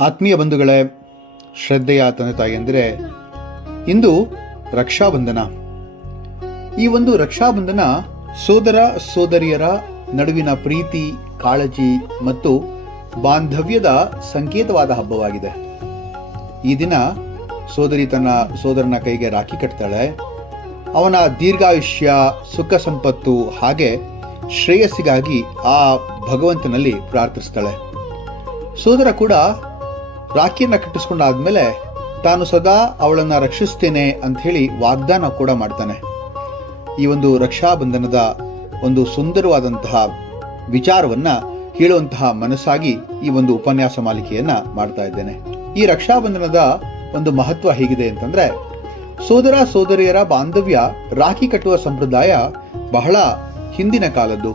ಆತ್ಮೀಯ ಬಂಧುಗಳೇ, ಶ್ರದ್ಧೆಯ ತಂದೆ ತಾಯಿಯಂದರೆ, ಇಂದು ರಕ್ಷಾಬಂಧನ. ಈ ಒಂದು ರಕ್ಷಾಬಂಧನ ಸೋದರ ಸೋದರಿಯರ ನಡುವಿನ ಪ್ರೀತಿ, ಕಾಳಜಿ ಮತ್ತು ಬಾಂಧವ್ಯದ ಸಂಕೇತವಾದ ಹಬ್ಬವಾಗಿದೆ. ಈ ದಿನ ಸೋದರಿ ತನ್ನ ಸೋದರನ ಕೈಗೆ ರಾಖಿ ಕಟ್ತಾಳೆ. ಅವನ ದೀರ್ಘಾಯುಷ್ಯ, ಸುಖ ಸಂಪತ್ತು ಹಾಗೆ ಶ್ರೇಯಸ್ಸಿಗಾಗಿ ಆ ಭಗವಂತನಲ್ಲಿ ಪ್ರಾರ್ಥಿಸ್ತಾಳೆ. ಸೋದರ ಕೂಡ ರಾಖಿಯನ್ನು ಕಟ್ಟಿಸ್ಕೊಂಡಾದ್ಮೇಲೆ ತಾನು ಸದಾ ಅವಳನ್ನು ರಕ್ಷಿಸ್ತೇನೆ ಅಂತ ಹೇಳಿ ವಾಗ್ದಾನ ಕೂಡ ಮಾಡ್ತಾನೆ. ಈ ಒಂದು ರಕ್ಷಾಬಂಧನದ ಒಂದು ಸುಂದರವಾದಂತಹ ವಿಚಾರವನ್ನ ಹೇಳುವಂತಹ ಮನಸ್ಸಾಗಿ ಈ ಒಂದು ಉಪನ್ಯಾಸ ಮಾಲಿಕೆಯನ್ನ ಮಾಡ್ತಾ ಇದ್ದೇನೆ. ಈ ರಕ್ಷಾಬಂಧನದ ಒಂದು ಮಹತ್ವ ಹೇಗಿದೆ ಅಂತಂದ್ರೆ, ಸೋದರ ಸೋದರಿಯರ ಬಾಂಧವ್ಯ ರಾಖಿ ಕಟ್ಟುವ ಸಂಪ್ರದಾಯ ಬಹಳ ಹಿಂದಿನ ಕಾಲದ್ದು.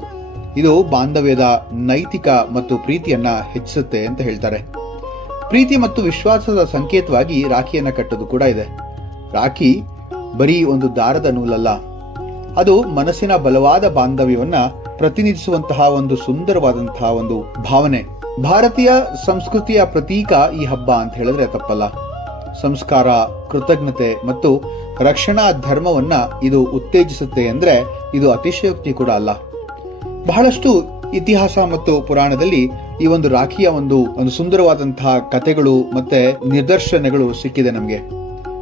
ಇದು ಬಾಂಧವ್ಯದ ನೈತಿಕ ಮತ್ತು ಪ್ರೀತಿಯನ್ನ ಹೆಚ್ಚಿಸುತ್ತೆ ಅಂತ ಹೇಳ್ತಾರೆ. ಪ್ರೀತಿ ಮತ್ತು ವಿಶ್ವಾಸದ ಸಂಕೇತವಾಗಿ ರಾಖಿಯನ್ನ ಕಟ್ಟೋದು ಕೂಡ ಇದೆ. ರಾಖಿ ಬರೀ ಒಂದು ದಾರದ ನೂಲಲ್ಲ, ಅದು ಮನಸ್ಸಿನ ಬಲವಾದ ಬಾಂಧವ್ಯವನ್ನ ಪ್ರತಿನಿಧಿಸುವಂತಹ ಒಂದು ಸುಂದರವಾದಂತಹ ಒಂದು ಭಾವನೆ. ಭಾರತೀಯ ಸಂಸ್ಕೃತಿಯ ಪ್ರತೀಕ ಈ ಹಬ್ಬ ಅಂತ ಹೇಳಿದ್ರೆ ತಪ್ಪಲ್ಲ. ಸಂಸ್ಕಾರ, ಕೃತಜ್ಞತೆ ಮತ್ತು ರಕ್ಷಣಾ ಧರ್ಮವನ್ನ ಇದು ಉತ್ತೇಜಿಸುತ್ತೆ ಅಂದ್ರೆ ಇದು ಅತಿಶಯೋಕ್ತಿ ಕೂಡ ಅಲ್ಲ. ಬಹಳಷ್ಟು ಇತಿಹಾಸ ಮತ್ತು ಪುರಾಣದಲ್ಲಿ ಈ ಒಂದು ರಾಖಿಯ ಒಂದು ಸುಂದರವಾದಂತಹ ಕಥೆಗಳು ಮತ್ತೆ ನಿದರ್ಶನಗಳು ಸಿಕ್ಕಿದೆ ನಮಗೆ.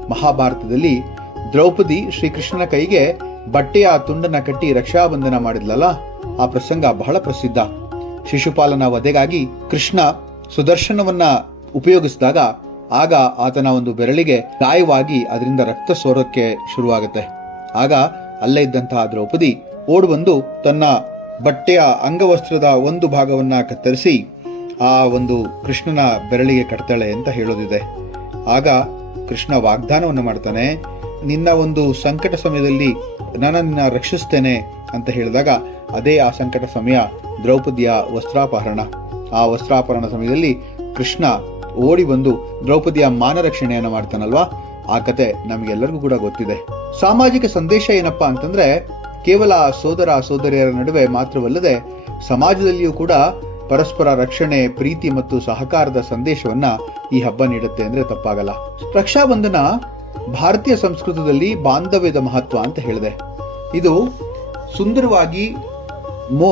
ಮಹಾಭಾರತದಲ್ಲಿ ದ್ರೌಪದಿ ಶ್ರೀಕೃಷ್ಣನ ಕೈಗೆ ಬಟ್ಟೆಯ ತುಂಡನ್ನ ಕಟ್ಟಿ ರಕ್ಷಾಬಂಧನ ಮಾಡಿದ್ಲಲ್ಲ, ಆ ಪ್ರಸಂಗ ಬಹಳ ಪ್ರಸಿದ್ಧ. ಶಿಶುಪಾಲನ ವಧೆಗಾಗಿ ಕೃಷ್ಣ ಸುದರ್ಶನವನ್ನ ಉಪಯೋಗಿಸಿದಾಗ ಆಗ ಆತನ ಒಂದು ಬೆರಳಿಗೆ ಗಾಯವಾಗಿ ಅದರಿಂದ ರಕ್ತ ಸೋರೋಕ್ಕೆ ಶುರುವಾಗುತ್ತೆ. ಆಗ ಅಲ್ಲೇ ಇದ್ದಂತಹ ದ್ರೌಪದಿ ಓಡ್ ಬಂದು ತನ್ನ ಬಟ್ಟೆಯ ಅಂಗವಸ್ತ್ರದ ಒಂದು ಭಾಗವನ್ನ ಕತ್ತರಿಸಿ ಆ ಒಂದು ಕೃಷ್ಣನ ಬೆರಳಿಗೆ ಕಟ್ತಾಳೆ ಅಂತ ಹೇಳೋದಿದೆ. ಆಗ ಕೃಷ್ಣ ವಾಗ್ದಾನವನ್ನು ಮಾಡ್ತಾನೆ, ನಿನ್ನ ಒಂದು ಸಂಕಟ ಸಮಯದಲ್ಲಿ ನಿನ್ನ ರಕ್ಷಿಸ್ತೇನೆ ಅಂತ ಹೇಳಿದಾಗ ಅದೇ ಆ ಸಂಕಟ ಸಮಯ ದ್ರೌಪದಿಯ ವಸ್ತ್ರಾಪಹರಣ. ಆ ವಸ್ತ್ರಾಪಹರಣ ಸಮಯದಲ್ಲಿ ಕೃಷ್ಣ ಓಡಿ ಬಂದು ದ್ರೌಪದಿಯ ಮಾನರಕ್ಷಣೆಯನ್ನು ಮಾಡ್ತಾನಲ್ವಾ, ಆ ಕತೆ ನಮಗೆಲ್ಲರಿಗೂ ಕೂಡ ಗೊತ್ತಿದೆ. ಸಾಮಾಜಿಕ ಸಂದೇಶ ಏನಪ್ಪಾ ಅಂತಂದ್ರೆ, ಕೇವಲ ಸೋದರ ಸೋದರಿಯರ ನಡುವೆ ಮಾತ್ರವಲ್ಲದೆ ಸಮಾಜದಲ್ಲಿಯೂ ಕೂಡ ಪರಸ್ಪರ ರಕ್ಷಣೆ, ಪ್ರೀತಿ ಮತ್ತು ಸಹಕಾರದ ಸಂದೇಶವನ್ನ ಈ ಹಬ್ಬ ನೀಡುತ್ತೆ ಅಂದ್ರೆ ತಪ್ಪಾಗಲ್ಲ. ರಕ್ಷಾಬಂಧನ ಭಾರತೀಯ ಸಂಸ್ಕೃತದಲ್ಲಿ ಬಾಂಧವ್ಯದ ಮಹತ್ವ ಅಂತ ಹೇಳಿದೆ. ಇದು ಸುಂದರವಾಗಿ,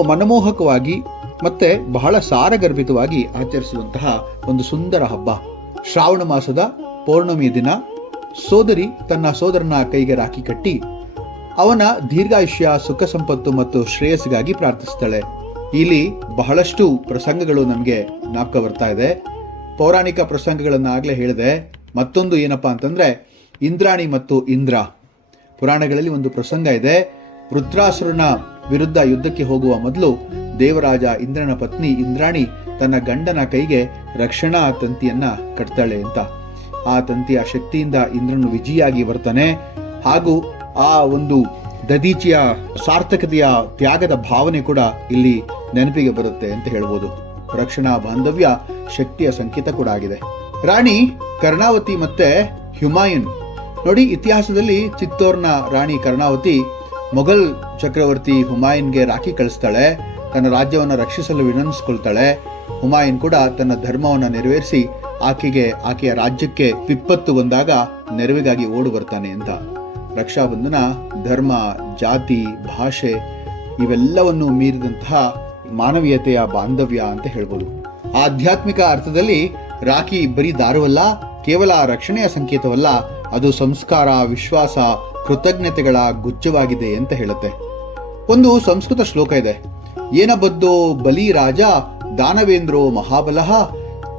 ಮನಮೋಹಕವಾಗಿ ಮತ್ತೆ ಬಹಳ ಸಾರಗರ್ಭಿತವಾಗಿ ಆಚರಿಸುವಂತಹ ಒಂದು ಸುಂದರ ಹಬ್ಬ. ಶ್ರಾವಣ ಮಾಸದ ಪೌರ್ಣಮಿಯ ದಿನ ಸೋದರಿ ತನ್ನ ಸೋದರನ ಕೈಗೆ ರಾಖಿ ಕಟ್ಟಿ ಅವನ ದೀರ್ಘಾಯುಷ್ಯ, ಸುಖ ಸಂಪತ್ತು ಮತ್ತು ಶ್ರೇಯಸ್ಸಿಗಾಗಿ ಪ್ರಾರ್ಥಿಸ್ತಾಳೆ. ಇಲ್ಲಿ ಬಹಳಷ್ಟು ಪ್ರಸಂಗಗಳು ನಮಗೆ ಜ್ಞಾಪಕ ಬರ್ತಾ ಇದೆ. ಪೌರಾಣಿಕ ಪ್ರಸಂಗಗಳನ್ನ ಆಗ್ಲೇ ಹೇಳಿದೆ. ಮತ್ತೊಂದು ಏನಪ್ಪಾ ಅಂತಂದ್ರೆ, ಇಂದ್ರಾಣಿ ಮತ್ತು ಇಂದ್ರ. ಪುರಾಣಗಳಲ್ಲಿ ಒಂದು ಪ್ರಸಂಗ ಇದೆ. ವೃತ್ರಾಸುರನ ವಿರುದ್ಧ ಯುದ್ಧಕ್ಕೆ ಹೋಗುವ ಮೊದಲು ದೇವರಾಜ ಇಂದ್ರನ ಪತ್ನಿ ಇಂದ್ರಾಣಿ ತನ್ನ ಗಂಡನ ಕೈಗೆ ರಕ್ಷಣಾ ತಂತಿಯನ್ನ ಕಟ್ತಾಳೆ ಅಂತ. ಆ ತಂತಿಯ ಶಕ್ತಿಯಿಂದ ಇಂದ್ರನು ವಿಜಯಿಯಾಗಿ ಬರ್ತಾನೆ. ಹಾಗೂ ಆ ಒಂದು ದದೀಚಿಯ ಸಾರ್ಥಕತೆಯ ತ್ಯಾಗದ ಭಾವನೆ ಕೂಡ ಇಲ್ಲಿ ನೆನಪಿಗೆ ಬರುತ್ತೆ ಅಂತ ಹೇಳ್ಬೋದು. ರಕ್ಷಣಾ ಬಾಂಧವ್ಯ ಶಕ್ತಿಯ ಸಂಕೇತ ಕೂಡ ಆಗಿದೆ. ರಾಣಿ ಕರ್ಣಾವತಿ ಮತ್ತೆ ಹುಮಾಯೂನ್ ನೋಡಿ, ಇತಿಹಾಸದಲ್ಲಿ ಚಿತ್ತೋರ್ನ ರಾಣಿ ಕರ್ಣಾವತಿ ಮೊಘಲ್ ಚಕ್ರವರ್ತಿ ಹುಮಾಯೂನ್ಗೆ ರಾಖಿ ಕಳಿಸ್ತಾಳೆ. ತನ್ನ ರಾಜ್ಯವನ್ನು ರಕ್ಷಿಸಲು ವಿನಂತಿಸ್ಕೊಳ್ತಾಳೆ. ಹುಮಾಯೂನ್ ಕೂಡ ತನ್ನ ಧರ್ಮವನ್ನು ನೆರವೇರಿಸಿ ಆಕೆಯ ರಾಜ್ಯಕ್ಕೆ ವಿಪತ್ತು ಬಂದಾಗ ನೆರವಿಗಾಗಿ ಓಡು ಬರ್ತಾನೆ ಅಂತ. ರಕ್ಷಾಬಂಧನ ಧರ್ಮ, ಜಾತಿ, ಭಾಷೆ ಇವೆಲ್ಲವನ್ನು ಮೀರಿದಂತಹ ಮಾನವೀಯತೆಯ ಬಾಂಧವ್ಯ ಅಂತ ಹೇಳ್ಬೋದು. ಆಧ್ಯಾತ್ಮಿಕ ಅರ್ಥದಲ್ಲಿ ರಾಖಿ ಬರೀ ದಾರವಲ್ಲ, ಕೇವಲ ರಕ್ಷಣೆಯ ಸಂಕೇತವಲ್ಲ, ಅದು ಸಂಸ್ಕಾರ, ವಿಶ್ವಾಸ, ಕೃತಜ್ಞತೆಗಳ ಗುಚ್ಛವಾಗಿದೆ ಅಂತ ಹೇಳುತ್ತೆ. ಒಂದು ಸಂಸ್ಕೃತ ಶ್ಲೋಕ ಇದೆ, ಏನ ಬದ್ದೋ ಬಲಿ ರಾಜ ದಾನವೇಂದ್ರೋ ಮಹಾಬಲಃ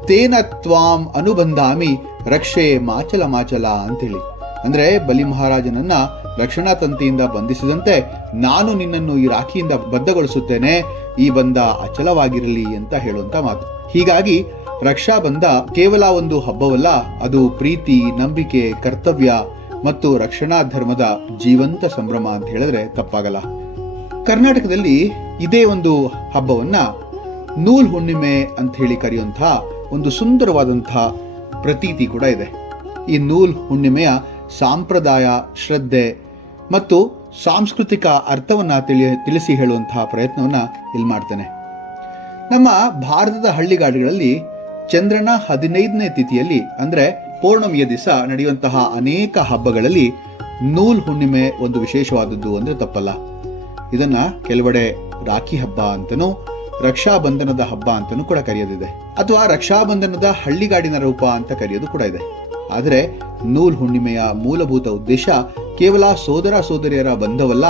ತೇನ ತ್ವಾಂ ಅನುಬಂಧಾಮಿ ರಕ್ಷೆ ಮಾಚಲ ಮಾಚಲ ಅಂತೇಳಿ. ಅಂದ್ರೆ ಬಲಿ ಮಹಾರಾಜನನ್ನ ರಕ್ಷಣಾ ತಂತಿಯಿಂದ ಬಂಧಿಸಿದಂತೆ ನಾನು ನಿನ್ನನ್ನು ಈ ರಾಖಿಯಿಂದ ಬದ್ಧಗೊಳಿಸುತ್ತೇನೆ, ಈ ಬಂಧ ಅಚಲವಾಗಿರಲಿ ಅಂತ ಹೇಳುವಂತ ಮಾತು. ಹೀಗಾಗಿ ರಕ್ಷಾಬಂಧ ಕೇವಲ ಒಂದು ಹಬ್ಬವಲ್ಲ, ಅದು ಪ್ರೀತಿ, ನಂಬಿಕೆ, ಕರ್ತವ್ಯ ಮತ್ತು ರಕ್ಷಣಾ ಧರ್ಮದ ಜೀವಂತ ಸಂಭ್ರಮ ಅಂತ ಹೇಳಿದ್ರೆ ತಪ್ಪಾಗಲ್ಲ. ಕರ್ನಾಟಕದಲ್ಲಿ ಇದೇ ಒಂದು ಹಬ್ಬವನ್ನ ನೂಲ್ ಹುಣ್ಣಿಮೆ ಅಂತ ಹೇಳಿ ಕರೆಯುವಂತಹ ಒಂದು ಸುಂದರವಾದಂತಹ ಪ್ರತೀತಿ ಕೂಡ ಇದೆ. ಈ ನೂಲ್ ಹುಣ್ಣಿಮೆಯ ಸಾಂಪ್ರದಾಯ, ಶ್ರದ್ಧೆ ಮತ್ತು ಸಾಂಸ್ಕೃತಿಕ ಅರ್ಥವನ್ನ ತಿಳಿಸಿ ಹೇಳುವಂತಹ ಪ್ರಯತ್ನವನ್ನ ಇಲ್ಲಿ ಮಾಡ್ತೇನೆ. ನಮ್ಮ ಭಾರತದ ಹಳ್ಳಿಗಾಡುಗಳಲ್ಲಿ ಚಂದ್ರನ 15ನೇ ತಿಥಿಯಲ್ಲಿ ಅಂದ್ರೆ ಪೌರ್ಣಮಿಯ ದಿವಸ ನಡೆಯುವಂತಹ ಅನೇಕ ಹಬ್ಬಗಳಲ್ಲಿ ನೂಲ್ ಹುಣ್ಣಿಮೆ ಒಂದು ವಿಶೇಷವಾದದ್ದು ಅಂದ್ರೆ ತಪ್ಪಲ್ಲ. ಇದನ್ನ ಕೆಲವೆಡೆ ರಾಖಿ ಹಬ್ಬ ಅಂತನೂ ರಕ್ಷಾಬಂಧನದ ಹಬ್ಬ ಅಂತನೂ ಕೂಡ ಕರೆಯೋದಿದೆ, ಅಥವಾ ರಕ್ಷಾಬಂಧನದ ಹಳ್ಳಿಗಾಡಿನ ರೂಪ ಅಂತ ಕರೆಯೋದು ಕೂಡ ಇದೆ. ಆದರೆ ನೂಲ್ ಹುಣ್ಣಿಮೆಯ ಮೂಲಭೂತ ಉದ್ದೇಶ ಕೇವಲ ಸೋದರ ಸೋದರಿಯರ ಬಂಧವಲ್ಲ,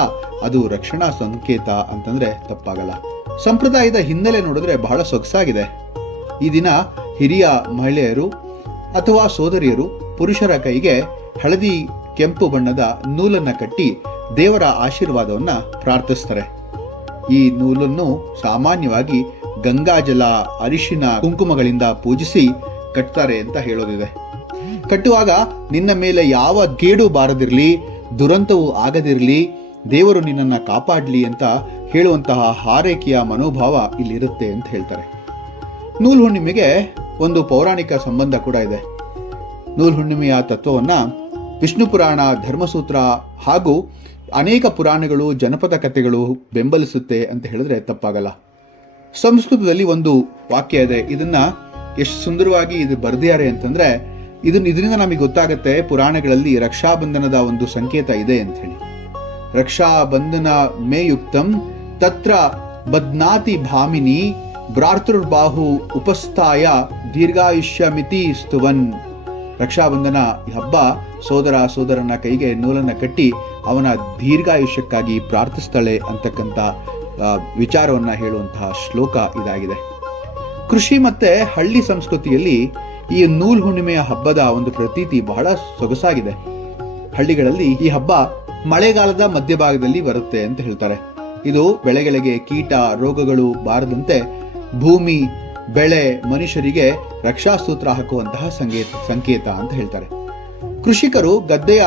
ಅದು ರಕ್ಷಣಾ ಸಂಕೇತ ಅಂತಂದ್ರೆ ತಪ್ಪಾಗಲ್ಲ. ಸಂಪ್ರದಾಯದ ಹಿನ್ನೆಲೆ ನೋಡಿದ್ರೆ ಬಹಳ ಸೊಗಸಾಗಿದೆ. ಈ ದಿನ ಹಿರಿಯ ಮಹಿಳೆಯರು ಅಥವಾ ಸೋದರಿಯರು ಪುರುಷರ ಕೈಗೆ ಹಳದಿ ಕೆಂಪು ಬಣ್ಣದ ನೂಲನ್ನ ಕಟ್ಟಿ ದೇವರ ಆಶೀರ್ವಾದವನ್ನ ಪ್ರಾರ್ಥಿಸ್ತಾರೆ. ಈ ನೂಲನ್ನು ಸಾಮಾನ್ಯವಾಗಿ ಗಂಗಾಜಲ, ಅರಿಶಿನ, ಕುಂಕುಮಗಳಿಂದ ಪೂಜಿಸಿ ಕಟ್ತಾರೆ ಅಂತ ಹೇಳೋದಿದೆ. ಕಟ್ಟುವಾಗ ನಿನ್ನ ಮೇಲೆ ಯಾವ ಗೇಡು ಬಾರದಿರಲಿ, ದುರಂತವು ಆಗದಿರಲಿ, ದೇವರು ನಿನ್ನನ್ನು ಕಾಪಾಡಲಿ ಅಂತ ಹೇಳುವಂತಹ ಹಾರೈಕೆಯ ಮನೋಭಾವ ಇಲ್ಲಿರುತ್ತೆ ಅಂತ ಹೇಳ್ತಾರೆ. ನೂಲ್ ಹುಣ್ಣಿಮೆಗೆ ಒಂದು ಪೌರಾಣಿಕ ಸಂಬಂಧ ಕೂಡ ಇದೆ. ನೂಲ್ ಹುಣ್ಣಿಮೆಯ ತತ್ವವನ್ನ ವಿಷ್ಣು ಪುರಾಣ, ಧರ್ಮಸೂತ್ರ ಹಾಗೂ ಅನೇಕ ಪುರಾಣಗಳು, ಜನಪದ ಕಥೆಗಳು ಬೆಂಬಲಿಸುತ್ತೆ ಅಂತ ಹೇಳಿದ್ರೆ ತಪ್ಪಾಗಲ್ಲ. ಸಂಸ್ಕೃತದಲ್ಲಿ ಒಂದು ವಾಕ್ಯ ಇದೆ, ಇದನ್ನ ಎಷ್ಟು ಸುಂದರವಾಗಿ ಇದು ಬರೆದಿದ್ದಾರೆ ಅಂತಂದ್ರೆ ಇದರಿಂದ ನಮಗೆ ಗೊತ್ತಾಗುತ್ತೆ ಪುರಾಣಗಳಲ್ಲಿ ರಕ್ಷಾಬಂಧನದ ಒಂದು ಸಂಕೇತ ಇದೆ ಅಂತ ಹೇಳಿ. ರಕ್ಷಾಬಂಧನ ಮೇಯುಕ್ತಂ ತತ್ರ ಬದ್ನಾತಿ ಭಾಮಿನಿ ಭ್ರಾತೃರ್ಬಾಹು ಉಪಸ್ಥಾಯ ದೀರ್ಘಾಯುಷ್ಯಮಿತಿ ಸ್ತುವನ್. ರಕ್ಷಾಬಂಧನ ಹಬ್ಬ ಸೋದರ ಸೋದರನ ಕೈಗೆ ನೂಲನ್ನ ಕಟ್ಟಿ ಅವನ ದೀರ್ಘಾಯುಷ್ಯಕ್ಕಾಗಿ ಪ್ರಾರ್ಥಿಸ್ತಾಳೆ ಅಂತಕ್ಕಂಥ ವಿಚಾರವನ್ನ ಹೇಳುವಂತಹ ಶ್ಲೋಕ ಇದಾಗಿದೆ. ಕೃಷಿ ಮತ್ತೆ ಹಳ್ಳಿ ಸಂಸ್ಕೃತಿಯಲ್ಲಿ ಈ ನೂಲ್ ಹುಣ್ಣಿಮೆಯ ಹಬ್ಬದ ಒಂದು ಪ್ರತೀತಿ ಬಹಳ ಸೊಗಸಾಗಿದೆ. ಹಳ್ಳಿಗಳಲ್ಲಿ ಈ ಹಬ್ಬ ಮಳೆಗಾಲದ ಮಧ್ಯಭಾಗದಲ್ಲಿ ಬರುತ್ತೆ ಅಂತ ಹೇಳ್ತಾರೆ. ಇದು ಬೆಳೆಗಳಿಗೆ ಕೀಟ ರೋಗಗಳು ಬಾರದಂತೆ ಭೂಮಿ, ಬೆಳೆ, ಮನುಷ್ಯರಿಗೆ ರಕ್ಷಾಸೂತ್ರ ಹಾಕುವಂತಹ ಸಂಕೇತ ಅಂತ ಹೇಳ್ತಾರೆ. ಕೃಷಿಕರು ಗದ್ದೆಯ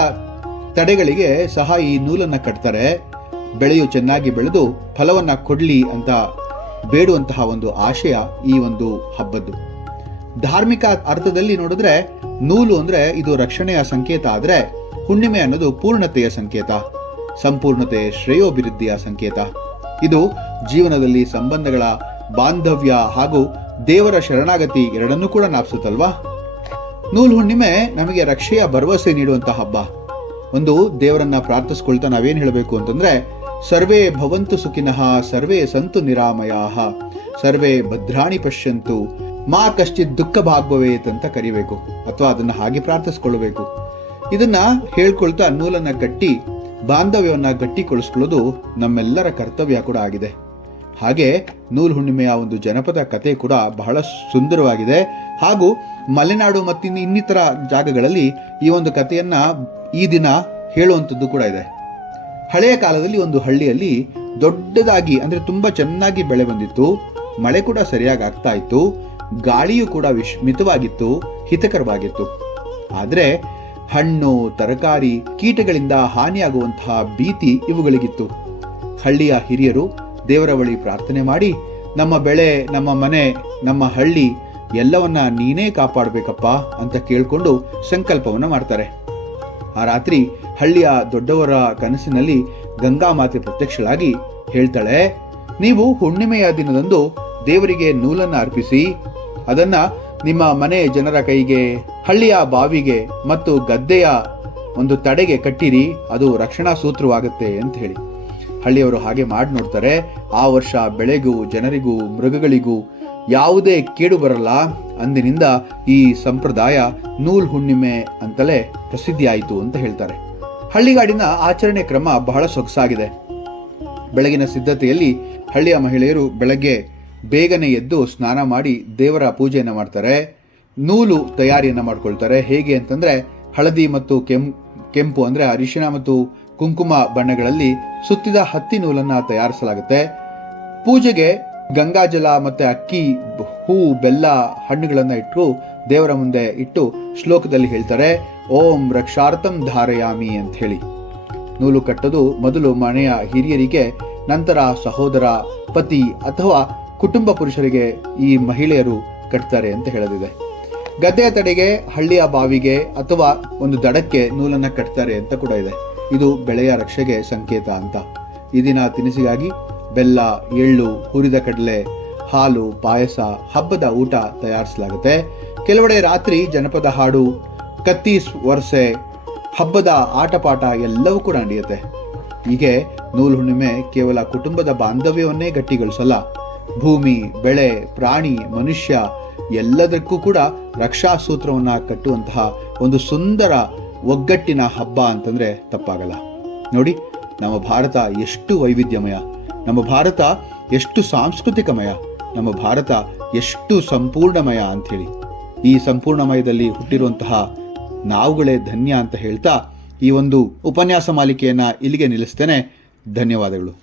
ತಡೆಗಳಿಗೆ ಸಹ ಈ ನೂಲನ್ನ ಕಟ್ತಾರೆ. ಬೆಳೆಯು ಚೆನ್ನಾಗಿ ಬೆಳೆದು ಫಲವನ್ನ ಕೊಡ್ಲಿ ಅಂತ ಬೇಡುವಂತಹ ಒಂದು ಆಶಯ ಈ ಒಂದು ಹಬ್ಬದ್ದು. ಧಾರ್ಮಿಕ ಅರ್ಥದಲ್ಲಿ ನೋಡಿದ್ರೆ ನೂಲು ಅಂದ್ರೆ ಇದು ರಕ್ಷಣೆಯ ಸಂಕೇತ, ಆದ್ರೆ ಹುಣ್ಣಿಮೆ ಅನ್ನೋದು ಪೂರ್ಣತೆಯ ಸಂಕೇತ, ಸಂಪೂರ್ಣತೆ, ಶ್ರೇಯೋಭಿವೃದ್ಧಿಯ ಸಂಕೇತ. ಇದು ಜೀವನದಲ್ಲಿ ಸಂಬಂಧಗಳ ಬಾಂಧವ್ಯ ಹಾಗೂ ದೇವರ ಶರಣಾಗತಿ ಎರಡನ್ನೂ ಕೂಡ ಜ್ಞಾಪಿಸುತ್ತಲ್ವಾ. ನೂಲು ಹುಣ್ಣಿಮೆ ನಮಗೆ ರಕ್ಷೆಯ ಭರವಸೆ ನೀಡುವಂತಹ ಹಬ್ಬ. ಒಂದು ದೇವರನ್ನ ಪ್ರಾರ್ಥಿಸ್ಕೊಳ್ತಾ ನಾವೇನ್ ಹೇಳಬೇಕು ಅಂತಂದ್ರೆ, ಸರ್ವೇ ಭವಂತು ಸುಖಿನಃ, ಸರ್ವೇ ಸಂತು ನಿರಾಮಯಾಃ, ಸರ್ವೇ ಭದ್ರಾಣಿ ಪಶ್ಯಂತು, ಮಾ ಕಶ್ಚಿತ್ ದುಃಖ ಭಾಗ್ಭವೇತ್ ಅಂತ ಕರಿಬೇಕು, ಅಥವಾ ಅದನ್ನ ಹಾಗೆ ಪ್ರಾರ್ಥಿಸ್ಕೊಳ್ಬೇಕು. ಇದನ್ನ ಹೇಳ್ಕೊಳ್ತಾ ನೂಲನ್ನ ಕಟ್ಟಿ ಬಾಂಧವ್ಯವನ್ನ ಗಟ್ಟಿಗೊಳಿಸ್ಕೊಳ್ಳೋದು ನಮ್ಮೆಲ್ಲರ ಕರ್ತವ್ಯ ಕೂಡ ಆಗಿದೆ. ಹಾಗೆ ನೂಲ್ ಹುಣ್ಣಿಮೆಯ ಒಂದು ಜನಪದ ಕತೆ ಕೂಡ ಬಹಳ ಸುಂದರವಾಗಿದೆ. ಹಾಗೂ ಮಲೆನಾಡು ಮತ್ತು ಇನ್ನಿತರ ಜಾಗಗಳಲ್ಲಿ ಈ ಒಂದು ಕಥೆಯನ್ನ ಈ ದಿನ ಹೇಳುವಂಥದ್ದು ಕೂಡ ಇದೆ. ಹಳೆಯ ಕಾಲದಲ್ಲಿ ಒಂದು ಹಳ್ಳಿಯಲ್ಲಿ ದೊಡ್ಡದಾಗಿ ಅಂದ್ರೆ ತುಂಬಾ ಚೆನ್ನಾಗಿ ಬೆಳೆ ಬಂದಿತ್ತು, ಮಳೆ ಕೂಡ ಸರಿಯಾಗಿ ಆಗ್ತಾ ಇತ್ತು, ಗಾಳಿಯೂ ಕೂಡ ಮಿತವಾಗಿತ್ತು, ಹಿತಕರವಾಗಿತ್ತು. ಆದ್ರೆ ಹಣ್ಣು, ತರಕಾರಿ, ಕೀಟಗಳಿಂದ ಹಾನಿಯಾಗುವಂತಹ ಭೀತಿ ಇವುಗಳಿಗಿತ್ತು. ಹಳ್ಳಿಯ ಹಿರಿಯರು ದೇವರ ಬಳಿ ಪ್ರಾರ್ಥನೆ ಮಾಡಿ, ನಮ್ಮ ಬೆಳೆ, ನಮ್ಮ ಮನೆ, ನಮ್ಮ ಹಳ್ಳಿ ಎಲ್ಲವನ್ನ ನೀನೇ ಕಾಪಾಡಬೇಕಪ್ಪ ಅಂತ ಕೇಳ್ಕೊಂಡು ಸಂಕಲ್ಪವನ್ನ ಮಾಡ್ತಾರೆ. ಆ ರಾತ್ರಿ ಹಳ್ಳಿಯ ದೊಡ್ಡವರ ಕನಸಿನಲ್ಲಿ ಗಂಗಾ ಮಾತೆ ಪ್ರತ್ಯಕ್ಷಳಾಗಿ ಹೇಳ್ತಾಳೆ, ನೀವು ಹುಣ್ಣಿಮೆಯ ದಿನದಂದು ದೇವರಿಗೆ ನೂಲನ್ನ ಅರ್ಪಿಸಿ ಅದನ್ನ ನಿಮ್ಮ ಮನೆ ಜನರ ಕೈಗೆ, ಹಳ್ಳಿಯ ಬಾವಿಗೆ ಮತ್ತು ಗದ್ದೆಯ ಒಂದು ತಡೆಗೆ ಕಟ್ಟಿರಿ, ಅದು ರಕ್ಷಣಾ ಸೂತ್ರವಾಗುತ್ತೆ ಅಂತ ಹೇಳಿ. ಹಳ್ಳಿಯವರು ಹಾಗೆ ಮಾಡಿ ನೋಡ್ತಾರೆ. ಆ ವರ್ಷ ಬೆಳೆಗೂ, ಜನರಿಗೂ, ಮೃಗಗಳಿಗೂ ಯಾವುದೇ ಕೇಡು ಬರಲ್ಲ. ಅಂದಿನಿಂದ ಈ ಸಂಪ್ರದಾಯ ನೂಲ್ ಹುಣ್ಣಿಮೆ ಅಂತಲೇ ಪ್ರಸಿದ್ಧಿ ಆಯಿತು ಅಂತ ಹೇಳ್ತಾರೆ. ಹಳ್ಳಿಗಾಡಿನ ಆಚರಣೆ ಕ್ರಮ ಬಹಳ ಸೊಗಸಾಗಿದೆ. ಬೆಳಗಿನ ಸಿದ್ಧತೆಯಲ್ಲಿ ಹಳ್ಳಿಯ ಮಹಿಳೆಯರು ಬೆಳಗ್ಗೆ ಬೇಗನೆ ಎದ್ದು ಸ್ನಾನ ಮಾಡಿ ದೇವರ ಪೂಜೆಯನ್ನು ಮಾಡ್ತಾರೆ. ನೂಲು ತಯಾರಿಯನ್ನು ಮಾಡ್ಕೊಳ್ತಾರೆ. ಹೇಗೆ ಅಂತಂದ್ರೆ ಹಳದಿ ಮತ್ತು ಕೆಂಪು ಅಂದ್ರೆ ಅರಿಶಿಣ ಮತ್ತು ಕುಂಕುಮ ಬಣ್ಣಗಳಲ್ಲಿ ಸುತ್ತಿದ ಹತ್ತಿ ನೂಲನ್ನ ತಯಾರಿಸಲಾಗುತ್ತೆ. ಪೂಜೆಗೆ ಗಂಗಾಜಲ ಮತ್ತೆ ಅಕ್ಕಿ, ಹೂ, ಬೆಲ್ಲ, ಹಣ್ಣುಗಳನ್ನ ಇಟ್ಟು ದೇವರ ಮುಂದೆ ಇಟ್ಟು ಶ್ಲೋಕದಲ್ಲಿ ಹೇಳ್ತಾರೆ, ಓಂ ರಕ್ಷಾರ್ಥಂ ಧಾರಯಾಮಿ ಅಂತ ಹೇಳಿ. ನೂಲು ಕಟ್ಟೋದು ಮೊದಲು ಮನೆಯ ಹಿರಿಯರಿಗೆ, ನಂತರ ಸಹೋದರ, ಪತಿ ಅಥವಾ ಕುಟುಂಬ ಪುರುಷರಿಗೆ ಈ ಮಹಿಳೆಯರು ಕಟ್ತಾರೆ ಅಂತ ಹೇಳೋದಿದೆ. ಗದ್ದೆಯ ತಡೆಗೆ, ಹಳ್ಳಿಯ ಬಾವಿಗೆ ಅಥವಾ ಒಂದು ದಡಕ್ಕೆ ನೂಲನ್ನ ಕಟ್ತಾರೆ ಅಂತ ಕೂಡ ಇದೆ. ಇದು ಬೆಳೆಯ ರಕ್ಷೆಗೆ ಸಂಕೇತ ಅಂತ. ಈ ದಿನ ತಿನಿಸಿಗಾಗಿ ಬೆಲ್ಲ, ಎಳ್ಳು, ಹುರಿದ ಕಡಲೆ ಹಾಲು, ಪಾಯಸ, ಹಬ್ಬದ ಊಟ ತಯಾರಿಸಲಾಗುತ್ತೆ. ಕೆಲವೆಡೆ ರಾತ್ರಿ ಜನಪದ ಹಾಡು, ಕತ್ತಿ ವರ್ಷೆ, ಹಬ್ಬದ ಆಟಪಾಠ ಎಲ್ಲವೂ ಕೂಡ ನಡೆಯುತ್ತೆ. ಹೀಗೆ ನೂಲು ಹುಣ್ಣಿಮೆ ಕೇವಲ ಕುಟುಂಬದ ಬಾಂಧವ್ಯವನ್ನೇ ಗಟ್ಟಿಗೊಳಿಸಲ್ಲ, ಭೂಮಿ, ಬೆಳೆ, ಪ್ರಾಣಿ, ಮನುಷ್ಯ ಎಲ್ಲದಕ್ಕೂ ಕೂಡ ರಕ್ಷಾ ಸೂತ್ರವನ್ನ ಕಟ್ಟುವಂತಹ ಒಂದು ಸುಂದರ ಒಗ್ಗಟ್ಟಿನ ಹಬ್ಬ ಅಂತಂದ್ರೆ ತಪ್ಪಾಗಲ್ಲ. ನೋಡಿ, ನಮ್ಮ ಭಾರತ ಎಷ್ಟು ವೈವಿಧ್ಯಮಯ, ನಮ್ಮ ಭಾರತ ಎಷ್ಟು ಸಾಂಸ್ಕೃತಿಕಮಯ, ನಮ್ಮ ಭಾರತ ಎಷ್ಟು ಸಂಪೂರ್ಣಮಯ ಅಂಥೇಳಿ. ಈ ಸಂಪೂರ್ಣಮಯದಲ್ಲಿ ಹುಟ್ಟಿರುವಂತಹ ನಾವುಗಳೇ ಧನ್ಯ ಅಂತ ಹೇಳ್ತಾ ಈ ಒಂದು ಉಪನ್ಯಾಸ ಮಾಲಿಕೆಯನ್ನ ಇಲ್ಲಿಗೆ ನಿಲ್ಲಿಸ್ತೇನೆ. ಧನ್ಯವಾದಗಳು.